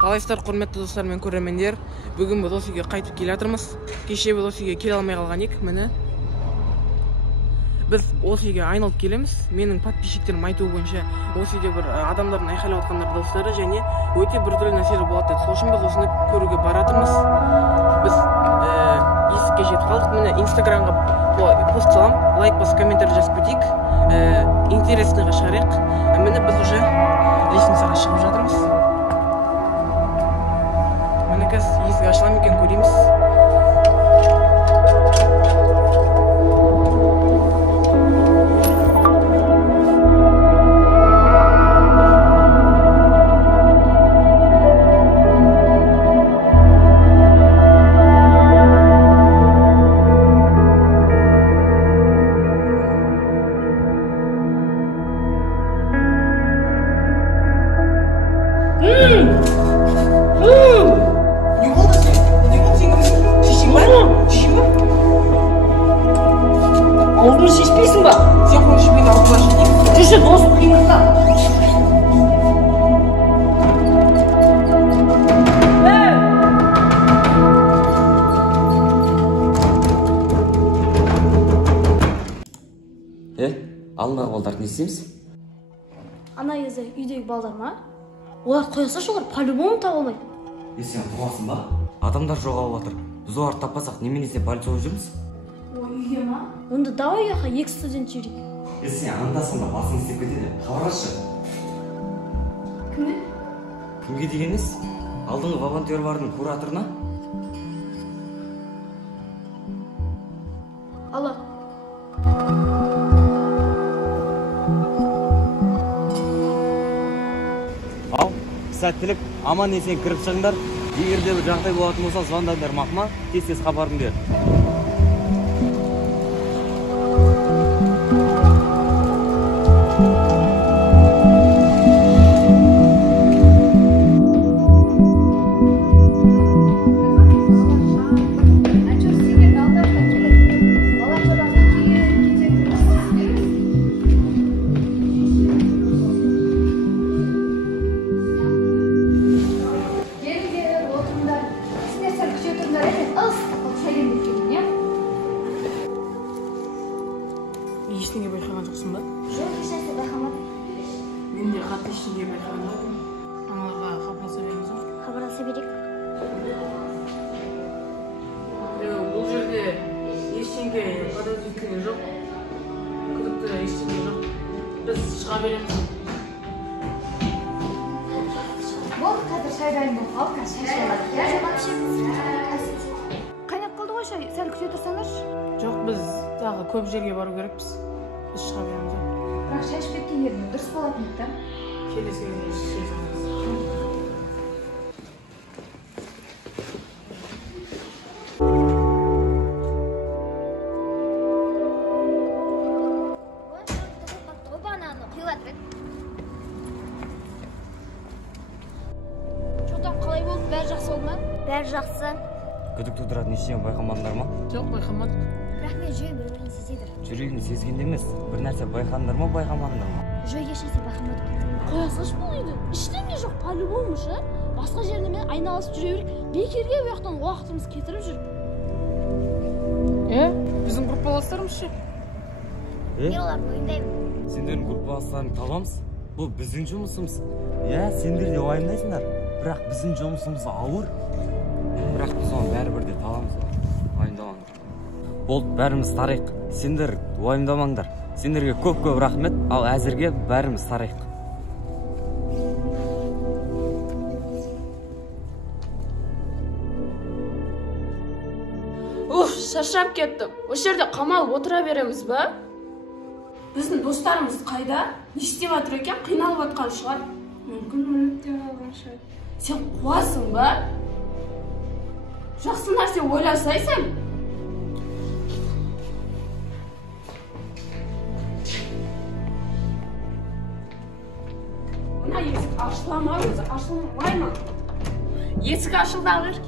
Қалайсыздар, құрметті достар мен көрермендер. Бүгін біз осы үйге қайтып келе жатырмыз. Кеше біз осы үйге келе алмай қалған едік. Міне біз осы үйге айналып келеміз. Менің подписчиктерім айтуы бойынша осы үйде бір адамдардың айқайлап жатқандар дауыстары және өте біртүрлі нәрселер болады деді. Сол үшін біз осыны көруге бара жатырмыз. Біз есікке жетіп қалдық. Міне инстаграмға пост саламын, лайк басып комментарий жазып кетейік. Интересныйға шығарайық. Міне біз уже лестницаға шығып жатырмыз. Міне қазір есік ашыла ма екен, көреміз. Аузыңды шешпейсің ба? Сен қойшы мен аузыма шешейін. Жүрші досым қимырса. Алдыңдағы балдар не істейміз? Ана кезде үйдегі балдар ма? Олар қояса шолар по-любому табылмайды. Сен қуасың ба? Адамдар жоғалып жатыр. Біз оларды таппасақ неменесе полицияға жүрміз? Ой, үйге ма? Онда давай яқа 2 студент жүрейік. Сен анда-санда басың істеп кетеді. Хабарласшы. Кімге? Кімге дегеніз? Алдыңғы волонтерлардың кураторына? Алла. Ал, сәттілік, аман есен кіріп шығыңдар. Егер де бір жағдай болатын болса, звондаңдар мақма, тез хабарын бер. Ештеңе байқаған жоқсың ба? Жоқ, ешнәрсе байқамадым. Мен де қатты ештеңе байқаған жоқпын. Аналарға хабарласа береміз ғой. Хабарласа берейік. Бұл жерде ештеңе подозрительный жоқ. Күдікті ештеңе жоқ. Біз шыға береміз. Болды, қазір шай дайын болып қалды, қазір шай ішеміз. Қайнап қалды ғой шай, сәл күте тұрсаңдаршы. Жоқ, біз тағы көп жерге бару керекпіз. Біз шыға береміз. Бірақ шай ішіп кеткен едім, дұрыс болатын еді. Келесі кезде ішесіз. Қалай болды? Бәрі жақсы болды ма? Бәрі жақсы. Күдік тудыратын ештеңе байқамадыңдар ма? Жоқ, байқамадық. Бірақ мен жүрегім бір-бірін сезеді. Жүрегімді сезгенде емес, бір нәрсе байқадыңдар ма, байқамадыңдар ма? Жүрек ешнәрсе байқамадық. Қоя салшы бұл үйді. Ештеңе жоқ, по-любому ше. Басқа жеріне мен айналысып жүре берейік. Бекерге бұл жақтан уақытымыз кетіріп жүр. Біздің группаластарымыз ше? Мен оларды мойындаймын. Сендердің группаластарыңды табамыз. Бұл біздің жұмысымыз. Сендер де уайымдайсыңдар. Бірақ біздің жұмысымыз ауыр. Бірақ біз оны бәрібір де табамыз. Уайымдамаңдар. Болды, бәріміз тарайық. Сендер уайымдамаңдар. Сендерге көп-көп рахмет, ал әзірге бәріміз тарайық. Шаршап кеттім. Осы жерде қамалып отыра береміз ба? Біздің достарымыз қайда? Не істеп жатыр екен? Қиналып жатқан шығар. Мүмкін өліп те қалған шығар. Сен қуасың ба? Жақсы нәрсе ойласайсың. Мына есік ашыла ма өзі? Ашылмай ма? Есік ашылды алыр.